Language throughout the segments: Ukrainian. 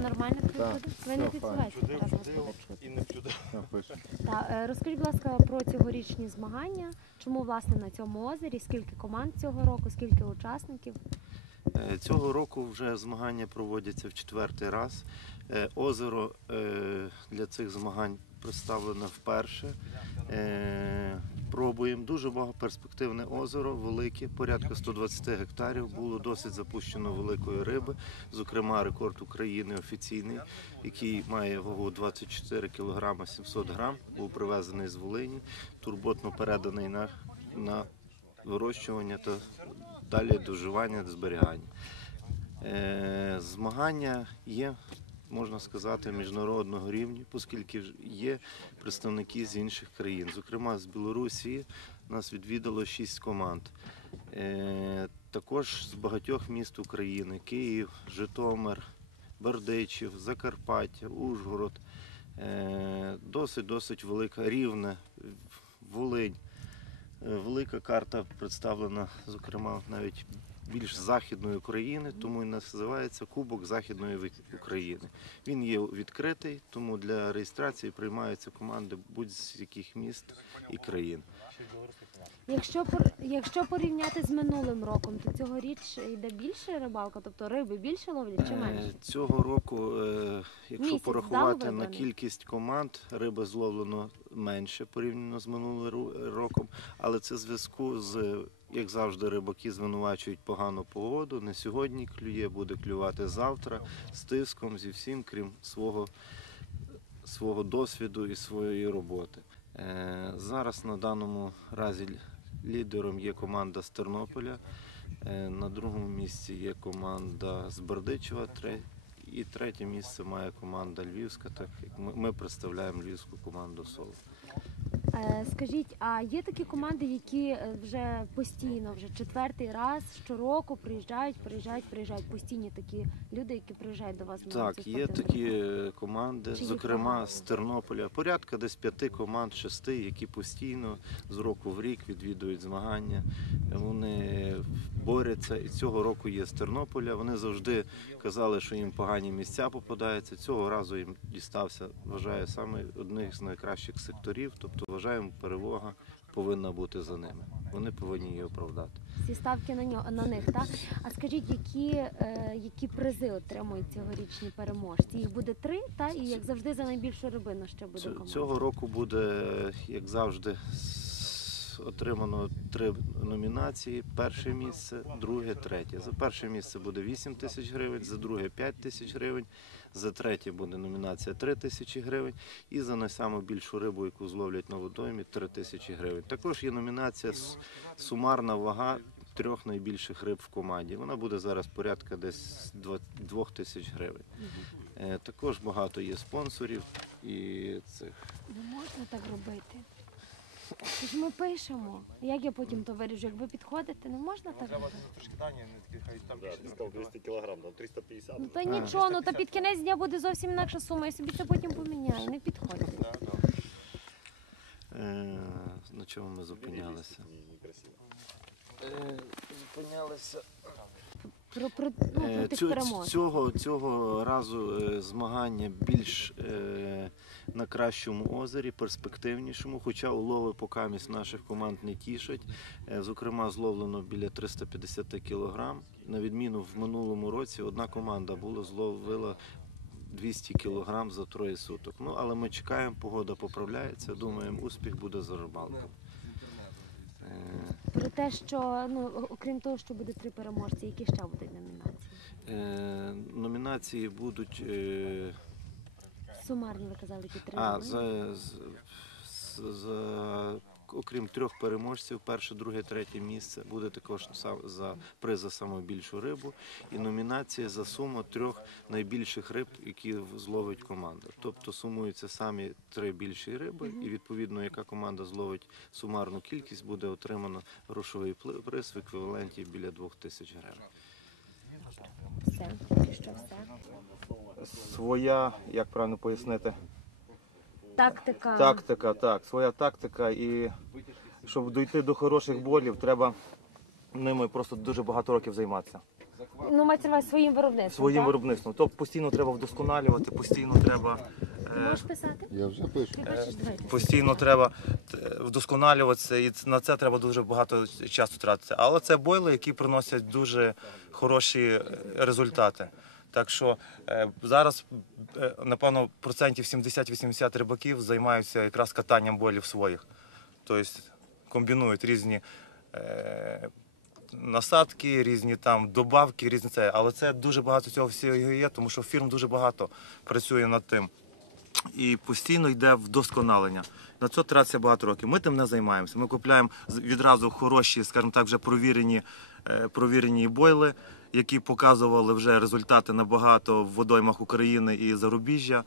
нормально Так, приходить? Ви не підсуваєте Чудив, зараз чудив і не пише. Та, е, розкажіть, будь ласка, про цьогорічні змагання. Чому власне на цьому озері? Скільки команд цього року, скільки учасників? Е, Цього року вже змагання проводяться в четвертий раз. Е, Озеро е, для цих змагань представлено вперше. Е, Пробуємо дуже багато перспективне озеро, велике, порядка 120 гектарів. Було досить запущено великої риби, зокрема рекорд України офіційний, який має вагу 24 кг 700 грам, був привезений з Волині, турботно переданий на, на вирощування та далі доживання та зберігання. Е, Змагання є, можна сказати, міжнародного рівня, оскільки є представники з інших країн. Зокрема, з Білорусі нас відвідало шість команд. Е, Також з багатьох міст України: Київ, Житомир, Бердичів, Закарпаття, Ужгород. Е, Досить досить велика рівне, Волинь. Е, Велика карта представлена, зокрема, навіть більш західної України, тому і називається Кубок Західної України. Він є відкритий, тому для реєстрації приймаються команди будь-з яких міст і країн. Якщо пор- якщо порівняти з минулим роком, то цьогоріч йде більше рибалка, тобто риби більше ловлять чи Е, менше? Цього року, е, якщо Місяць порахувати на кількість команд, риби зловлено менше порівняно з минулим ру- роком, але це в зв'язку з, як завжди, рибаки звинувачують погану погоду. Не сьогодні клює, буде клювати завтра з тиском, зі всім, крім свого, свого досвіду і своєї роботи. Е, Зараз на даному разі лідером є команда з Тернополя. Е, На другому місці є команда з Бердичева. І третє місце має команда Львівська, так як ми, ми представляємо львівську команду соло. Е, Скажіть, а є такі команди, які е, вже постійно, вже четвертий раз щороку приїжджають, приїжджають, приїжджають постійні такі люди, які приїжджають до вас Так, є такі е, команди, Чи зокрема з Тернополя, порядка десь п'яти команд, шести, які постійно з року в рік відвідують змагання. Вони борються. І цього року є з Тернополя. Вони завжди казали, що їм погані місця попадаються. Цього разу їм дістався, вважаю, саме одних з найкращих секторів. Тобто вважаємо, перевога повинна бути за ними. Вони повинні її оправдати. всі ставки на нього на них. Так а скажіть, які, е, які призи отримують цьогорічні переможці? Їх буде три, та і як завжди за найбільшу рибину ще буде команда. Цього року буде, як завжди, отримано три номінації: перше місце, друге, третє. За перше місце буде 8 тисяч гривень, за друге 5 тисяч гривень, за третє буде номінація 3 тисячі гривень, і за найсаму більшу рибу, яку зловлять на водоймі, 3 тисячі гривень. Також є номінація сумарна вага. Трьох найбільших риб в команді. Вона буде зараз порядка десь 2 тисяч гривень. Е, Також багато є спонсорів і цих. Не можна так робити. Це ж ми пишемо. Як я потім то виріжу? Як ви підходите, не можна так робити. трошки дані, не такі, хай там Да, ти став 200 кілограм, там 350. Ну та нічого, ну та під кінець дня буде зовсім інакша сума, я собі це потім поміняю. Не підходьте. Е, на чому ми зупинялися? Ні, Некрасиво. Зупинялися. Про, про, ну, про Е, тих цю- перемог. Цього, цього разу е, змагання більш е, на кращому озері, перспективнішому, хоча улови покамість наших команд не тішать. Е, Зокрема, зловлено біля 350 кілограм. На відміну в минулому році одна команда була зловила 200 кілограм за троє суток. Ну, але ми чекаємо, погода поправляється. Думаємо, успіх буде за рибалками. Е, Про те, що ну окрім того, що буде три переможці, які ще будуть номінації? е, Номінації будуть. е, Сумарні ви казали, які три. А, за, з- з- за, окрім трьох переможців, перше, друге, третє місце буде також сам, за приз за саму більшу рибу і номінація за суму трьох найбільших риб, які зловить команда. Тобто сумуються самі три більші риби, і відповідно, яка команда зловить сумарну кількість, буде отримано грошовий приз в еквіваленті біля двох тисяч гривень. Все, що все. Своя, як правильно пояснити, Тактика. тактика, так, своя тактика. І щоб дійти до хороших болів, треба ними просто дуже багато років займатися. Ну, мається на увазі своїм виробництвом. своїм так? виробництвом. Тобто постійно треба вдосконалювати, постійно треба. Ти е, можеш писати? Я вже пишу. Ти бачиш, давайте. Постійно треба е, вдосконалюватися, і на це треба дуже багато часу тратити. Але це бойли, які приносять дуже хороші е, результати. Так що е, зараз, е, напевно, процентів 70-80 рибаків займаються якраз катанням бойлів своїх. Тобто комбінують різні е, насадки, різні там добавки, різні це. Але це дуже багато цього всього є, тому що фірм дуже багато працює над тим і постійно йде вдосконалення. На це тратиться багато років. Ми тим не займаємося. Ми купляємо відразу хороші, скажімо так, вже провірені, провірені бойли, які показували вже результати набагато в водоймах України і зарубіжжя.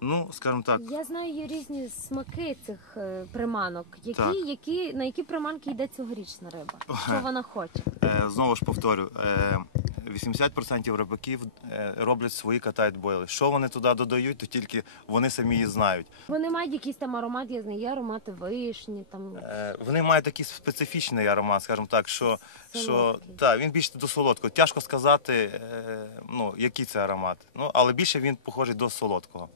Ну, скажімо так, Я знаю є різні смаки цих е, приманок. Які, Так. які, на які приманки йде цьогорічна риба? Що вона хоче? е, знову ж повторю, е, 80% рибаків е, роблять свої катають бойли. Що вони туди додають, то тільки вони самі і знають. Вони мають якийсь там аромат, я знаю, є аромати вишні, там Е, Вони мають такий специфічний аромат, скажімо так, що, що Солодкий. так, він більш до солодкого. Тяжко сказати, е, ну, який це аромат. Ну, але більше він похожий до солодкого.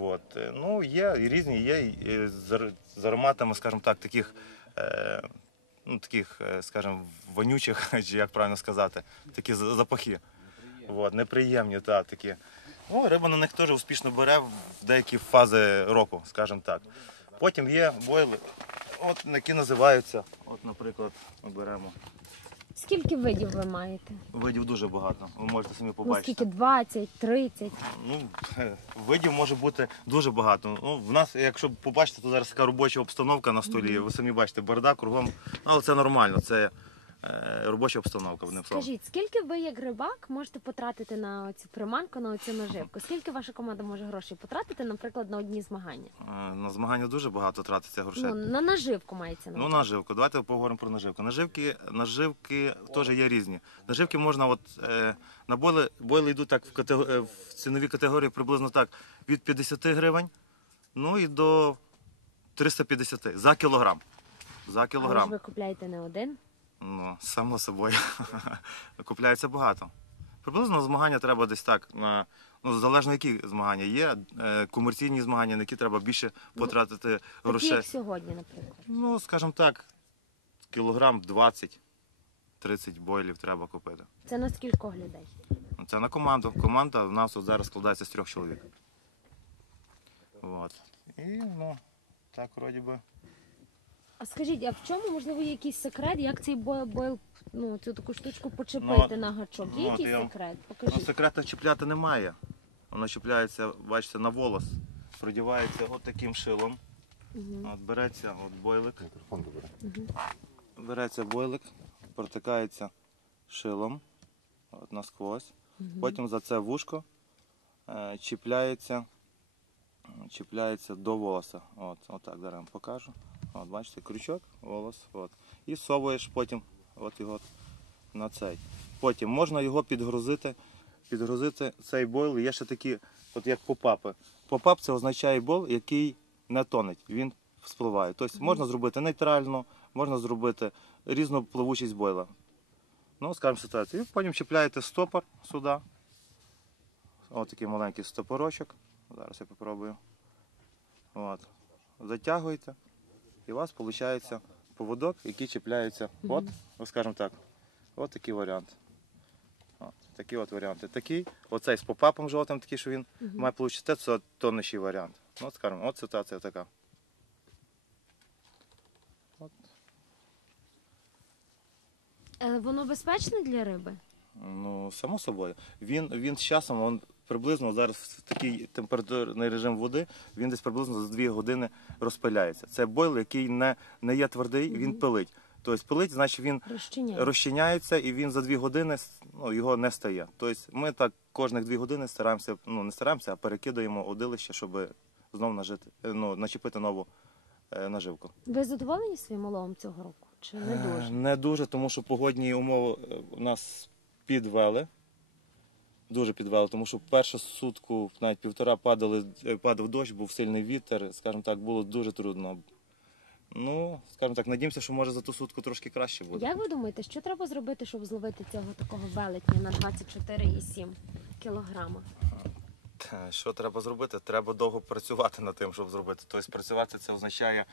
От. Ну, є і різні, є і з, ароматами, скажімо так, таких, ну, таких, е, скажімо, вонючих, чи як правильно сказати, такі за- запахи. От, неприємні, та, такі. Ну, риба на них теж успішно бере в деякі фази року, скажімо так. Потім є бойли, от, які називаються, от, наприклад, ми беремо. Скільки видів ви маєте? Видів дуже багато. Ви можете самі Ну побачити. скільки 20, 30? Ну, видів може бути дуже багато. Ну, в нас, якщо побачите, то зараз така робоча обстановка на столі. Ви самі бачите, бардак кругом. Ну, але це нормально, це робоча обстановка. одним словом. Скажіть, скільки ви як рибак можете потратити на цю приманку, на цю наживку? Скільки ваша команда може грошей потратити, наприклад, на одні змагання? Е, На змагання дуже багато тратиться грошей. Ну на наживку мається на Ну, увазі. наживку. Давайте поговоримо про наживку. Наживки, наживки теж є різні. Наживки можна, от е, на бойли, бойли йдуть так в, катего- е, в цінові категорії приблизно так від 50 гривень, ну і до 350 за кілограм. За Але ж кілограм. ви купляєте не один. Ну, само собою. Купляється багато. Приблизно на змагання треба десь так. На, ну, залежно які змагання. Є е, комерційні змагання, на які треба більше потратити Такі грошей. як сьогодні, наприклад. Ну, скажімо так, кілограм 20-30 бойлів треба купити. Це на скількох людей? Ну, Це на команду. Команда в нас от зараз складається з трьох чоловік. От. І ну, так вроді би. А скажіть, а в чому можливо є якийсь секрет, як цей бойл, бойл ну цю таку штучку почепити Ну, на гачок? Є ну, от якийсь я секрет? Ну, Покажіть. секрета чіпляти немає. Воно чіпляється, бачите, на волос. Продівається от таким шилом. Мгм. От береться от бойлик. Мікрофон добре. Береться бойлик, протикається шилом от насквозь. Потім за це вушко е, чіпляється, чіпляється до волоса. От, отак зараз вам покажу. От, бачите, крючок, волос. От. І совуєш потім от його на цей. Потім можна його підгрузити. Підгрузити цей бойл. Є ще такі, от як попапи. Попап це означає бойл, який не тонеть, він спливає. Тобто можна зробити нейтрально, можна зробити різну пливучість бойла. Ну, скажімо ситуацію. І потім чіпляєте стопор сюди. Ось такий маленький стопорочок. Зараз я попробую. От. Затягуєте. І у вас виходить поводок, який чіпляється. От, ось скажімо так. От такий варіант. От, такі от варіанти. Такий, оцей з попапом жовтим, такий, що він має получити, це тонніший варіант. Ну, от, скажімо, от ситуація така. От. Е, Воно безпечне для риби? Ну, само собою. Він, він з часом, он приблизно зараз в такий температурний режим води, він десь приблизно за 2 години розпиляється. Це бойл, який не, не є твердий, він пилить. Тобто пилить, значить він Розчиняє. розчиняється і він за 2 години ну, його не стає. Тобто ми так кожних 2 години стараємося, ну не стараємося, а перекидаємо удилище, щоб знову нажити, е, ну, начепити нову е, наживку. Ви задоволені своїм уловом цього року? Чи не Е, дуже? Не дуже, тому що погодні умови е, у нас підвели. Дуже підвели, тому що першу сутку, навіть півтора падали, е, падав дощ, був сильний вітер, скажімо так, було дуже трудно. Ну, скажімо так, надіємося, що може за ту сутку трошки краще буде. Як ви думаєте, що треба зробити, щоб зловити цього такого велетня на 24,7 кілограма? Що треба зробити? Треба довго працювати над тим, щоб зробити. Тобто працювати це означає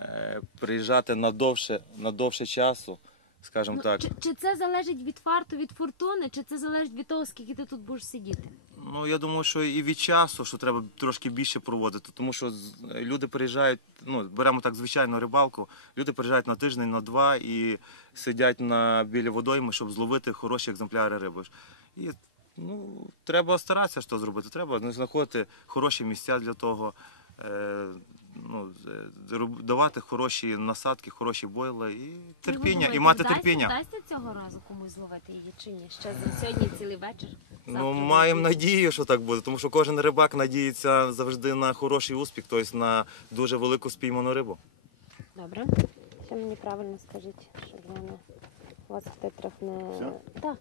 е, приїжджати на довше, на довше часу, скажімо Ну, так. Чи, чи це залежить від фарту, від фортуни, чи це залежить від того, скільки ти тут будеш сидіти? Ну, я думаю, що і від часу, що треба трошки більше проводити, тому що люди приїжджають, ну, беремо так звичайну рибалку, люди приїжджають на тиждень, на два і сидять на біля водойми, щоб зловити хороші екземпляри риби. І ну, треба старатися що зробити. Треба знаходити хороші місця для того, е, ну, давати хороші насадки, хороші бойли і терпіння, Як і мати терпіння. Вдасться цього разу комусь зловити її чи ні? Ще за сьогодні цілий вечір. Ну, маємо надію, що так буде, тому що кожен рибак надіється завжди на хороший успіх, тобто на дуже велику спійману рибу. Добре. Ще мені правильно скажіть, щоб я не у вас в титрах не. Так.